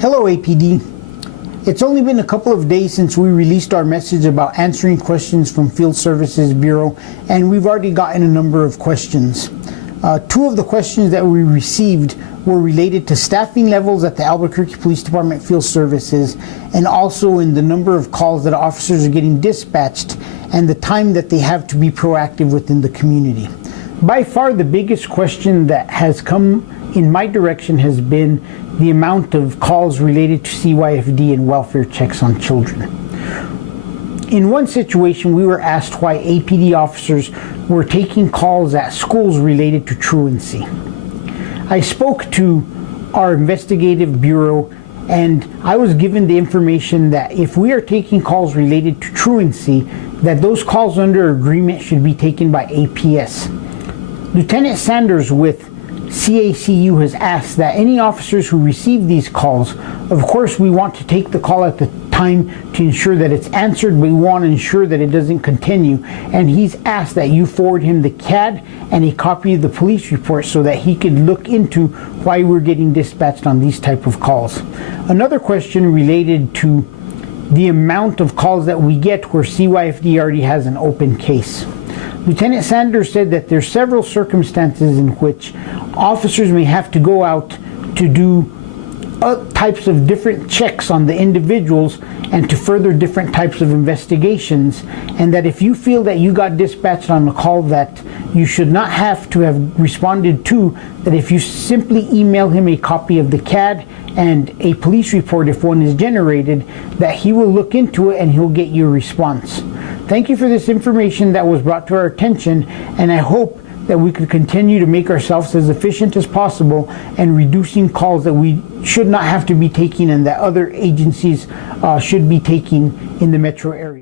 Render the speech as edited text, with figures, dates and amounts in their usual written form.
Hello APD. It's only been a couple of days since we released our message about answering questions from Field Services Bureau, and we've already gotten a number of questions. Two of the questions that we received were related to staffing levels at the Albuquerque Police Department Field Services, and also in the number of calls that officers are getting dispatched and the time that they have to be proactive within the community. By far the biggest question that has come in my direction has been the amount of calls related to CYFD and welfare checks on children. In one situation, we were asked why APD officers were taking calls at schools related to truancy. I spoke to our investigative bureau, and I was given the information that if we are taking calls related to truancy, that those calls under agreement should be taken by APS. Lieutenant Sanders with CACU has asked that any officers who receive these calls, of course we want to take the call at the time to ensure that it's answered, but we want to ensure that it doesn't continue, and he's asked that you forward him the CAD and a copy of the police report so that he could look into why we're getting dispatched on these type of calls. Another question related to the amount of calls that we get where CYFD already has an open case. Lieutenant Sanders said that there's several circumstances in which officers may have to go out to do types of different checks on the individuals and to further different types of investigations, and that if you feel that you got dispatched on a call that you should not have to have responded to, that if you simply email him a copy of the CAD and a police report if one is generated, that he will look into it and he'll get your response. Thank you for this information that was brought to our attention, and I hope that we could continue to make ourselves as efficient as possible and reducing calls that we should not have to be taking and that other agencies should be taking in the metro area.